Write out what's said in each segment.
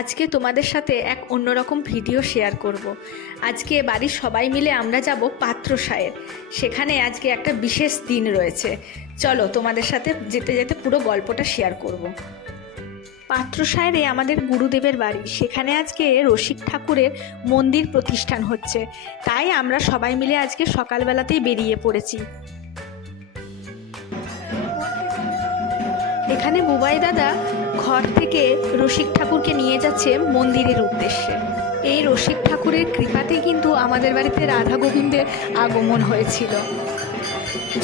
আজকে তোমাদের সাথে এক অন্যরকম ভিডিও শেয়ার করব। আজকে বাড়ির সবাই মিলে আমরা যাব পাত্রসায়ের। সেখানে আজকে একটা বিশেষ দিন রয়েছে। চলো তোমাদের সাথে যেতে যেতে পুরো গল্পটা শেয়ার করব। পাত্রসায়েরে আমাদের গুরুদেবের বাড়ি, সেখানে আজকে রসিক ঠাকুরের মন্দির প্রতিষ্ঠান হচ্ছে। তাই আমরা সবাই মিলে আজকে সকালবেলাতেই বেরিয়ে পড়েছি। এখানে বুবাই দাদা ঘর থেকে রসিক ঠাকুরকে নিয়ে যাচ্ছে মন্দিরের উদ্দেশ্যে। এই রসিক ঠাকুরের কৃপাতে কিন্তু আমাদের বাড়িতে রাধা গোবিন্দের আগমন হয়েছিল।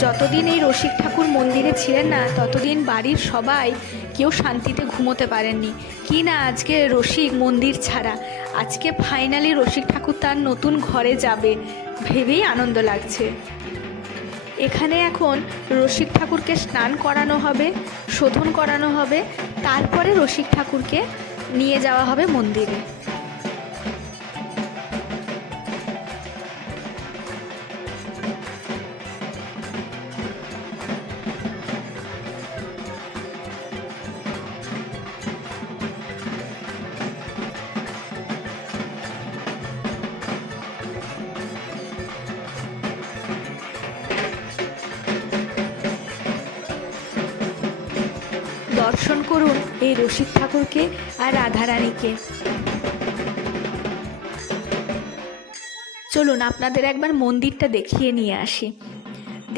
যতদিন এই রসিক ঠাকুর মন্দিরে ছিলেন না, ততদিন বাড়ির সবাই কেউ শান্তিতে ঘুমোতে পারেননি। কি না আজকে রসিক মন্দির ছাড়া, আজকে ফাইনালি রসিক ঠাকুর তার নতুন ঘরে যাবে, ভেবেই আনন্দ লাগছে। এখানে এখন রসিক ঠাকুরকে স্নান করানো হবে, শোধন করানো হবে, তারপরে রসিক ঠাকুরকে নিয়ে যাওয়া হবে মন্দিরে। দর্শন করুন এই রসিক ঠাকুরকে আর রাধারানীকে। চলুন আপনাদের একবার মন্দিরটা দেখিয়ে নিয়ে আসি।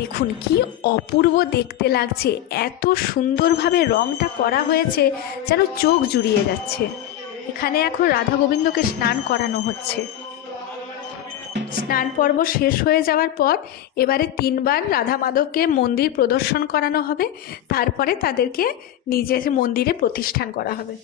দেখুন কি অপূর্ব দেখতে লাগছে, এত সুন্দরভাবে রংটা করা হয়েছে যেন চোখ জুড়িয়ে যাচ্ছে। এখানে এখন রাধা গোবিন্দকে স্নান করানো হচ্ছে। স্নান পর্ব শেষ হয়ে যাওয়ার পর এবারে 3বার রাধা মাধবকে মন্দির প্রদর্শন করানো হবে, তারপরে তাদেরকে নিজের মন্দিরে প্রতিষ্ঠান করা হবে।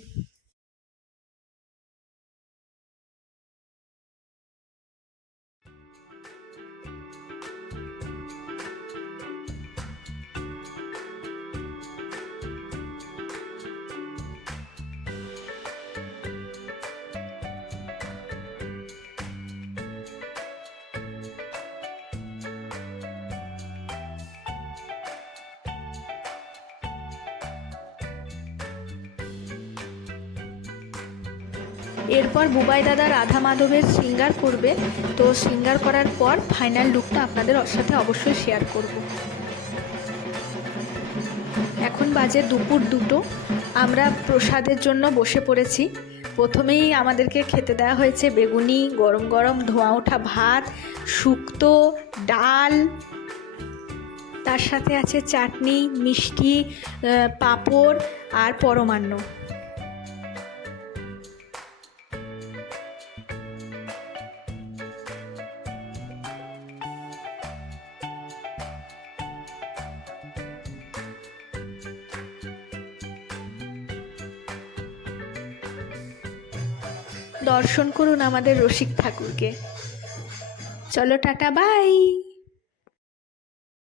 এরপর বুবাই দাদা রাধা মাধবের শৃঙ্গার করবে। তো শৃঙ্গার করার পর ফাইনাল লুকটা আপনাদের সাথে অবশ্যই শেয়ার করব। এখন বাজে দুপুর 2টো। আমরা প্রসাদের জন্য বসে পড়েছি। প্রথমেই আমাদেরকে খেতে দেওয়া হয়েছে বেগুনি, গরম গরম ধোঁয়া ওঠা ভাত, শুক্তো, ডাল, তার সাথে আছে চাটনি, মিষ্টি, পাঁপড় আর পরমান্ন। দর্শন করুন আমাদের রসিক ঠাকুরকে। চলো টাটা, বাই।